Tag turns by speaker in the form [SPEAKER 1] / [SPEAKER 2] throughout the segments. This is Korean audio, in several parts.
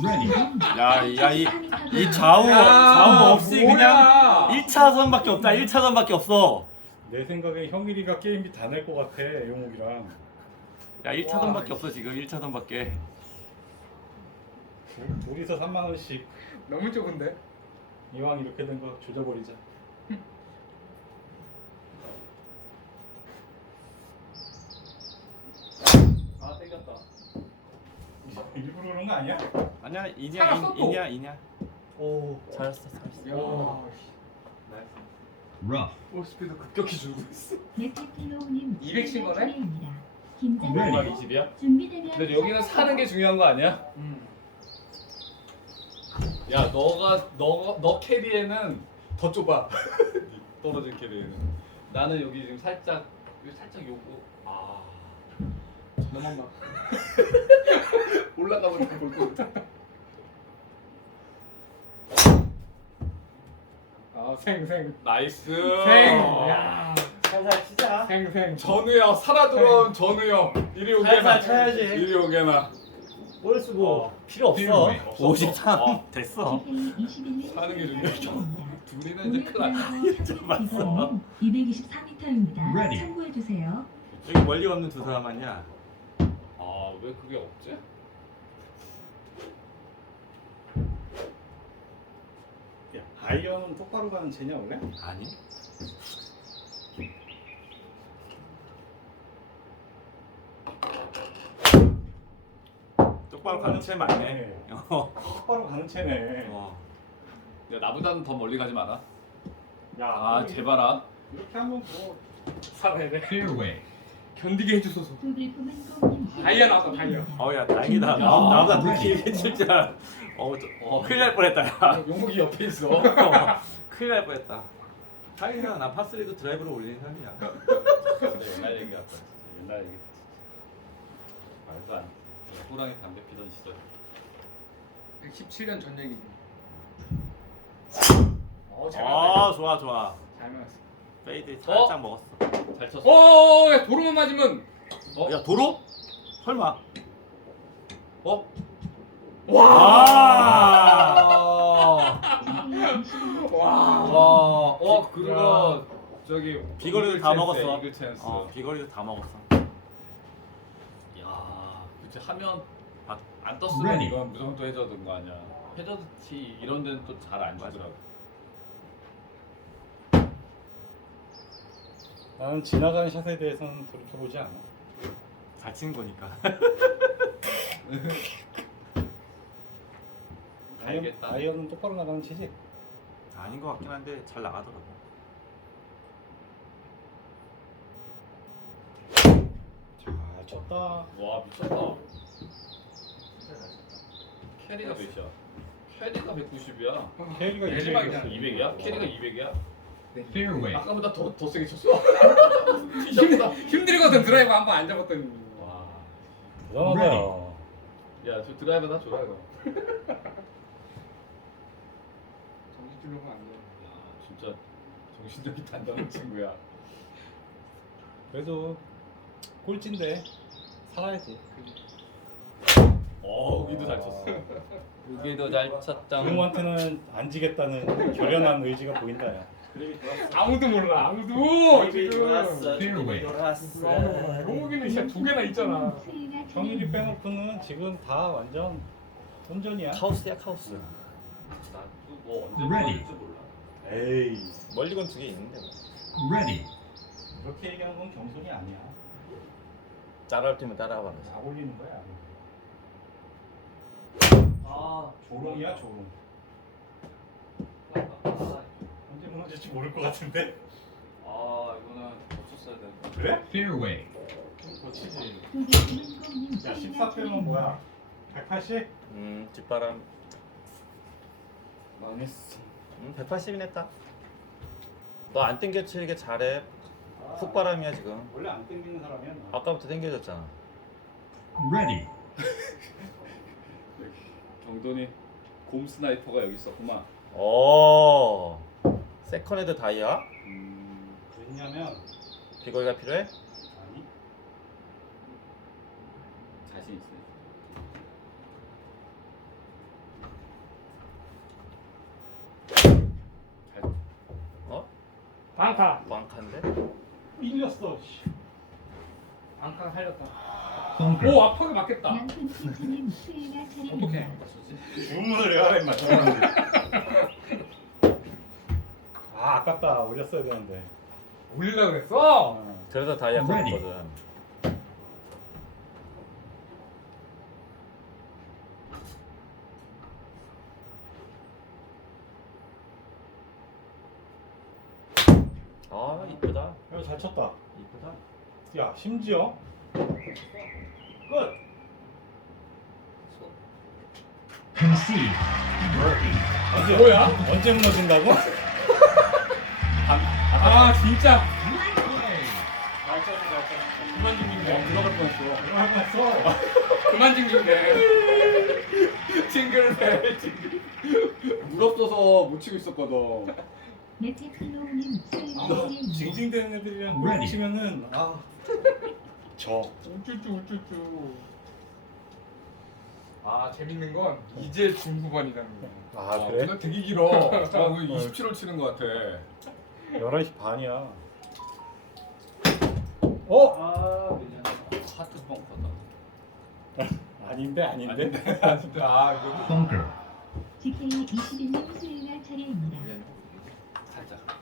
[SPEAKER 1] 이 좌우 없이 그냥 1차선밖에 없다. 1차선밖에 없어.
[SPEAKER 2] 내 생각에 형일이가 게임비 다 낼 것 같아, 용욱이랑.
[SPEAKER 1] 야 1차선밖에 없어 지금 1차선밖에.
[SPEAKER 2] 둘이서 3만 원씩.
[SPEAKER 3] 너무 좁은데?
[SPEAKER 2] 이왕 이렇게 된 거 조져버리자.
[SPEAKER 1] 아 땡겼다.
[SPEAKER 2] 일부러 그런 거 아니야?
[SPEAKER 1] 아니야 이냐
[SPEAKER 3] 살았어, 또.
[SPEAKER 1] 이냐. 오 잘했어.
[SPEAKER 3] 야,
[SPEAKER 4] Rough.
[SPEAKER 3] 오 스피드 급격히 줄고 있어.
[SPEAKER 5] 네피필로우님
[SPEAKER 3] 200 친 거네?
[SPEAKER 5] 차례입니다.
[SPEAKER 1] 얼마
[SPEAKER 5] 긴장하고
[SPEAKER 1] 20이야?
[SPEAKER 5] 준비되면
[SPEAKER 1] 근데 여기는 사는 게 중요한 거 아니야? 야 너 캐리에는 더 좁아. 떨어진 캐리에는. 나는 여기 지금 살짝 요거
[SPEAKER 3] 너만 봐.
[SPEAKER 1] 올라가면 다 볼 거 같아.
[SPEAKER 3] 아 생생.
[SPEAKER 1] 나이스.
[SPEAKER 3] 생. 야.
[SPEAKER 1] 살살 치자.
[SPEAKER 3] 생생.
[SPEAKER 1] 전우야 살아 돌아온 전우야. 이리 오게나.
[SPEAKER 6] 살살 쳐야지.
[SPEAKER 1] 이리 오게나.
[SPEAKER 6] 볼 쓰고 필요 없어.
[SPEAKER 1] 53 됐어.
[SPEAKER 5] GK 21님
[SPEAKER 1] 사는 게 중요해. 둘이는
[SPEAKER 5] 오늘
[SPEAKER 1] 이제 큰일 났다.
[SPEAKER 5] 비거리는 224m입니다.
[SPEAKER 4] Ready.
[SPEAKER 5] 참고해 주세요.
[SPEAKER 1] 여기 멀리 없는 두 사람 아니야? 아 왜 그게 없지?
[SPEAKER 2] 야, 아이언은 똑바로 가는 채냐, 원래?
[SPEAKER 1] 아니. 똑바로 가는 채 맞네.
[SPEAKER 2] 똑바로 가는 채네.
[SPEAKER 1] 야 나보다는 더 멀리 가지 마라.
[SPEAKER 2] 야,
[SPEAKER 1] 아 제발아.
[SPEAKER 2] 이렇게 하면 뭐.
[SPEAKER 3] 살아야 돼.
[SPEAKER 4] Fairway.
[SPEAKER 3] 견디게 해주소서.
[SPEAKER 5] 두들품은 꽁님
[SPEAKER 3] 다이아 나왔다, 다이아.
[SPEAKER 1] 어야 다행이다. 나보다 더 길게 칠 줄. 큰일 날 뻔했다. 야.
[SPEAKER 3] 용복이 옆에 있어.
[SPEAKER 1] 큰일 날 뻔했다. 다행이야. 나 파3도 드라이브로 올리는 사람이야.
[SPEAKER 2] 그래, 옛날 얘기 같다. 진짜. 옛날 얘기. 말도 안 돼.
[SPEAKER 1] 호랑이 담배 피던 시절.
[SPEAKER 3] 17년 전 얘기지. 잘
[SPEAKER 1] 아
[SPEAKER 3] 맞았다.
[SPEAKER 1] 좋아 좋아.
[SPEAKER 3] 잘 맞았어.
[SPEAKER 1] 페이드 살짝 먹었어. 잘 쳤어.
[SPEAKER 3] 오, 야, 도로만 맞으면.
[SPEAKER 1] 야 도로? 설마? 어?
[SPEAKER 3] 와.
[SPEAKER 1] 와. 그거 저기 비거리를 다
[SPEAKER 3] 이글
[SPEAKER 1] 먹었어.
[SPEAKER 3] 찬스야, 이글 찬스.
[SPEAKER 1] 비거리도 다 먹었어. 야, 그치 하면 안 떴으면
[SPEAKER 4] Ready.
[SPEAKER 1] 이건 무조건 또 해저드인 거 아니야. 해저드 티 이런 데는 또 잘 안 주더라고.
[SPEAKER 2] 나는 지나가는 샷에 대해서는 돌이켜보지 않아.
[SPEAKER 1] 잘 치는 거니까. 알겠다.
[SPEAKER 2] 아이언은 똑바로 나가는 채지?
[SPEAKER 1] 아닌 것 같긴 한데 잘 나가더라고.
[SPEAKER 2] 잘 쳤다.
[SPEAKER 1] 와 미쳤다. 캐리가 몇이야? 캐리가 190이야.
[SPEAKER 2] 캐리가
[SPEAKER 3] 내리막이잖아.
[SPEAKER 1] 200이야? 캐리가 200이야?
[SPEAKER 4] Fairway.
[SPEAKER 1] 아까보다 더 세게 쳤어.
[SPEAKER 3] 힘들거든 드라이브 한 번 안 잡았더니.
[SPEAKER 1] 와.
[SPEAKER 2] 대단하다.
[SPEAKER 1] 야, 저 드라이버다 줘라 이거.
[SPEAKER 3] 정신 줄려면 안 돼.
[SPEAKER 1] 야, 진짜 정신력이 단단한 친구야.
[SPEAKER 2] 그래도 꼴찌인데 살아야지.
[SPEAKER 1] 여기도 잘 쳤어. 여기도 잘 쳤다.
[SPEAKER 2] 용욱한테는 안 지겠다는 결연한 의지가 보인다. 야.
[SPEAKER 3] 아무도 몰라. 아무도 지금.
[SPEAKER 4] Fairway.
[SPEAKER 3] 용욱이는 진짜 두 개나 있잖아.
[SPEAKER 2] 형일이 빼놓고는 지금 다 완전 혼전이야.
[SPEAKER 1] 카오스야 카오스. 나도 뭐 언제
[SPEAKER 4] Ready.
[SPEAKER 1] 먹을지 몰라.
[SPEAKER 2] 에이,
[SPEAKER 1] 멀리건 두 개 있는데 뭐.
[SPEAKER 4] Ready.
[SPEAKER 2] 그렇게 얘기하는 건 겸손이 아니야.
[SPEAKER 1] 따라올 때면 따라와.
[SPEAKER 2] 다 올리는 거야.
[SPEAKER 1] 아,
[SPEAKER 2] 조롱이야, 조롱. 언제 무너질지 모를 것 같은데?
[SPEAKER 1] 아, 이거는 멈췄어야 되는데.
[SPEAKER 2] 그래?
[SPEAKER 4] Fairway.
[SPEAKER 2] 더 치지.
[SPEAKER 5] 두들품은 꽁님
[SPEAKER 2] 야, 14빼면 뭐야? 180?
[SPEAKER 1] 뒷바람.
[SPEAKER 2] 망했어.
[SPEAKER 1] 180이 냈다. 너 안 땡겨 치게 잘해. 훅바람이야 지금.
[SPEAKER 2] 원래 안 땡기는 사람이야. 나.
[SPEAKER 1] 아까부터 땡겨졌잖아.
[SPEAKER 4] Ready.
[SPEAKER 1] 정돈이 곰 스나이퍼가 여기 있었구만. 세컨헤드 다이아?
[SPEAKER 2] 왜냐면
[SPEAKER 1] 비거리가 필요해?
[SPEAKER 2] 아니
[SPEAKER 1] 자신 있어.
[SPEAKER 3] 앙카.
[SPEAKER 1] 빵칸데?
[SPEAKER 6] 밀렸어. 씨.
[SPEAKER 3] 앙카 살렸다.
[SPEAKER 4] Bunker.
[SPEAKER 3] 오 아파게 맞겠다.
[SPEAKER 5] 양손 피트님 수혜가 차례입니다.
[SPEAKER 3] 어떡해.
[SPEAKER 6] 주문을 해야 돼, 맞췄는데. 아, 아깝다. 올렸어야 되는데.
[SPEAKER 3] 올리려고 그랬어?
[SPEAKER 1] 그래서 다이아
[SPEAKER 4] Ready.
[SPEAKER 1] 컸거든. 아 이쁘다.
[SPEAKER 6] 야, 잘 쳤다.
[SPEAKER 1] 이쁘다.
[SPEAKER 6] 야, 심지어 끝.
[SPEAKER 4] Concede. Birdie.
[SPEAKER 6] 언제,
[SPEAKER 3] 뭐야?
[SPEAKER 6] 언제 무너진다고?
[SPEAKER 3] 아 진짜.
[SPEAKER 6] 잘 쳤어, 잘 쳤어.
[SPEAKER 3] 그만 징징대. 들어갈 뻔했어.
[SPEAKER 6] 들어갔어.
[SPEAKER 3] 그만 징징대. 징글벨 징글. 물 없어서 못 치고 있었거든.
[SPEAKER 5] 네티클로우님 수혜가
[SPEAKER 6] 너
[SPEAKER 5] 차례입니다.
[SPEAKER 6] 징징대는 애들이랑
[SPEAKER 4] Ready.
[SPEAKER 6] 치면은 저.
[SPEAKER 3] 우쭈쭈 우쭈쭈. 아 재밌는 건 이제 중후반이라는 거.
[SPEAKER 6] 아, 그래?
[SPEAKER 3] 오늘 되게 길어. 나 오늘 27월 치는 것 같아.
[SPEAKER 6] 11시 반이야. 어?
[SPEAKER 2] 아 미안해. 하트 뻥커다.
[SPEAKER 6] 아닌데, 아닌데.
[SPEAKER 3] 아 진짜 아 이거
[SPEAKER 4] Bunker.
[SPEAKER 5] GK 21님 수혜가 차례입니다.
[SPEAKER 2] 살짝.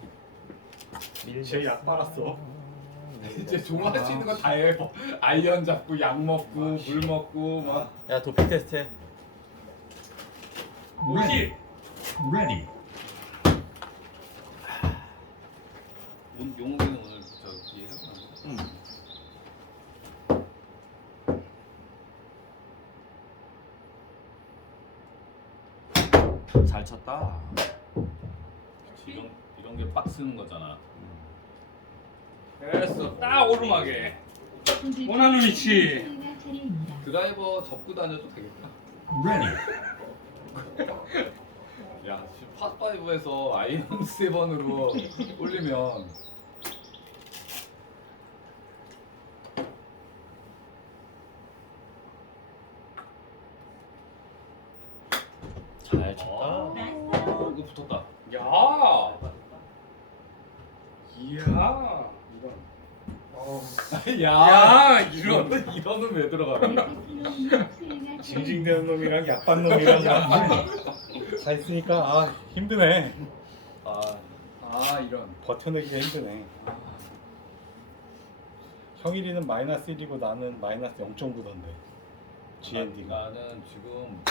[SPEAKER 6] 제 약 빨았어.
[SPEAKER 3] 이제 종할 수 있는 거 다 해. 뭐 아이언 잡고 약 먹고 물 먹고 막.
[SPEAKER 1] 야 도핑 테스트 해.
[SPEAKER 3] 50.
[SPEAKER 4] Ready.
[SPEAKER 2] 용욱이는 오늘 저 뒤에 했구나.
[SPEAKER 1] 잘 쳤다.
[SPEAKER 2] 이런 게 빡 쓰는 거잖아.
[SPEAKER 3] 됐어. 딱 오르막에. 원하는 위치.
[SPEAKER 5] 수혜가 차례입니다.
[SPEAKER 2] 드라이버 접고 다녀도 되겠다.
[SPEAKER 4] Ready.
[SPEAKER 2] 야, 파5에서 아이언 7번으로 올리면
[SPEAKER 1] 잘 쳤다.
[SPEAKER 2] 이거 붙었다.
[SPEAKER 3] 야. 이야. 이런. 야 이런.
[SPEAKER 2] 이런은 왜 들어가?
[SPEAKER 5] 네티클로우님 수혜가 차례입니다.
[SPEAKER 6] 징징대는 놈이랑 약반 놈이랑 다 있으니까 아, 힘드네.
[SPEAKER 3] 아 이런.
[SPEAKER 6] 버텨내기가 힘드네. 형일이는 마이너스 1이고 나는 마이너스 0.9던데. GND가.
[SPEAKER 2] 나는 지금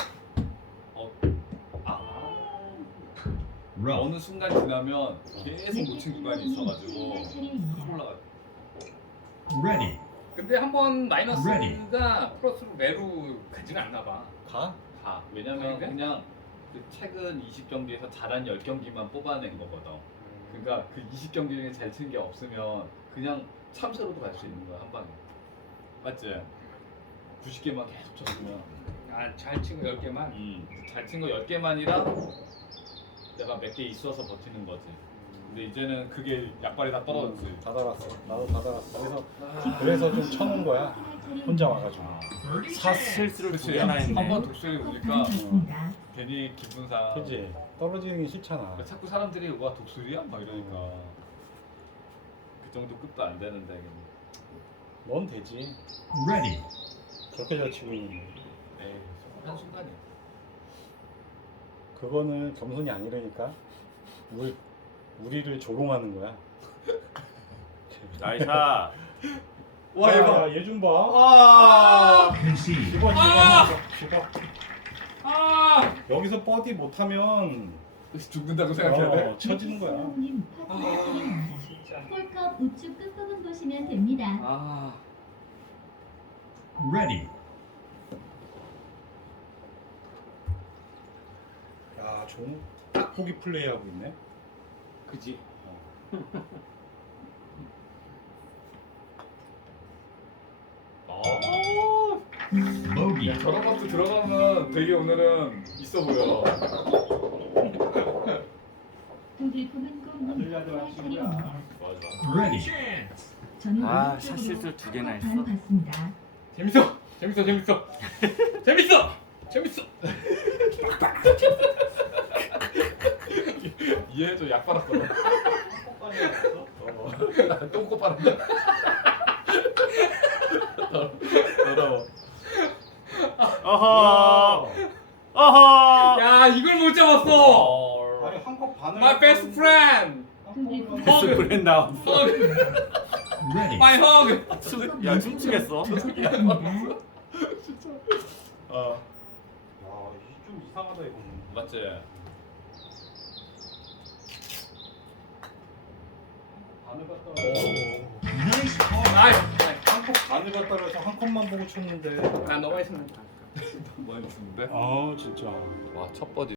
[SPEAKER 4] Rough.
[SPEAKER 2] 어느 순간 지나면 계속 못 친 구간이 있어가지고
[SPEAKER 5] 수혜가 차례입니다.
[SPEAKER 2] 확 올라가.
[SPEAKER 4] Ready.
[SPEAKER 3] 근데 한번
[SPEAKER 4] Ready.
[SPEAKER 3] 마이너스가 플러스로 내로 가지는 않나 봐.
[SPEAKER 6] 가?
[SPEAKER 2] 다. 왜냐면
[SPEAKER 3] 그래?
[SPEAKER 2] 그냥 그 최근 20경기에서 잘한 10경기만 뽑아낸 거거든. 그러니까 그 20경기 중에 잘 치는 게 없으면 그냥 참새로도 갈 수 있는 거야 한 방에. 맞지? 90개만 계속 쳤으면
[SPEAKER 3] 아잘 친 거 10개만.
[SPEAKER 2] 잘 친 거 10개만이라 내가 몇 개 있어서 버티는 거지. 근데 이제는 그게 약발이 다 떨어졌지.
[SPEAKER 6] 다 달았어. 나도 다 달았어. 그래서 좀 쳐놓은 거야. 혼자 와가지고.
[SPEAKER 1] 사 실수를 두
[SPEAKER 2] 그치?
[SPEAKER 1] 개나 했네.
[SPEAKER 2] 한번 독수리 우니까
[SPEAKER 5] 반갑습니다.
[SPEAKER 2] 괜히 기분상
[SPEAKER 6] 그지? 떨어지는 게 싫잖아.
[SPEAKER 2] 자꾸 사람들이 와 독수리야? 막 이러니까 그 정도 급도 안 되는데
[SPEAKER 6] 넌 되지.
[SPEAKER 4] Ready.
[SPEAKER 6] 그렇게 잘 치고 있는데.
[SPEAKER 2] 에이 한순간이야.
[SPEAKER 6] 그거는 겸손이 아니라니까. 우리를 조롱하는 거야.
[SPEAKER 1] 나이샤.
[SPEAKER 3] 와 얘봐.
[SPEAKER 6] 얘 좀 봐.
[SPEAKER 3] 아.
[SPEAKER 4] Concede.
[SPEAKER 6] 집어.
[SPEAKER 3] 아.
[SPEAKER 6] 여기서 버디 못하면
[SPEAKER 3] 죽는다고 생각해야 돼.
[SPEAKER 6] 쳐지는 거야.
[SPEAKER 5] 네티클로우님 파트너 차례입니다.
[SPEAKER 3] 진짜.
[SPEAKER 5] 홀컵 우측 끝부분 보시면 됩니다.
[SPEAKER 3] 아.
[SPEAKER 4] Ready.
[SPEAKER 6] 야, 딱 보기 플레이하고 있네.
[SPEAKER 3] 그지.
[SPEAKER 4] Bogey.
[SPEAKER 3] 저런 것도 들어가면 되게 오늘은 있어 보여.
[SPEAKER 5] 독일품은 꽁님 수혜가 차례입니다.
[SPEAKER 4] Ready.
[SPEAKER 5] 저는
[SPEAKER 1] 아,
[SPEAKER 5] 오른쪽으로
[SPEAKER 1] 샷 실수를 두 개나
[SPEAKER 5] 컵
[SPEAKER 1] 했어.
[SPEAKER 5] 반 봤습니다.
[SPEAKER 3] 재밌어. 재밌어.
[SPEAKER 2] 이해해줘 약 빨았거든.
[SPEAKER 3] 똥꼬 빠른다.
[SPEAKER 1] 더러워. 어허. 어허.
[SPEAKER 2] 야 이걸 못 잡았어.
[SPEAKER 6] 아니 한컵 반을.
[SPEAKER 2] My best friend.
[SPEAKER 1] 베스트 프렌드 나왔어.
[SPEAKER 4] Ready.
[SPEAKER 2] My hug.
[SPEAKER 1] 야 춤추겠어.
[SPEAKER 5] 다섯 개입니다.
[SPEAKER 1] 어.
[SPEAKER 6] 야좀 이상하다 이거는.
[SPEAKER 2] 맞지.
[SPEAKER 6] 반을 갖다.
[SPEAKER 4] Nice call.
[SPEAKER 2] 아이.
[SPEAKER 6] 한컵 반을 갖다 해서 한 컵만 보고 쳤는데.
[SPEAKER 2] 난 너무 맛있는데.
[SPEAKER 3] 뭐 했는데?
[SPEAKER 6] 아 진짜.
[SPEAKER 3] 와첫 버디.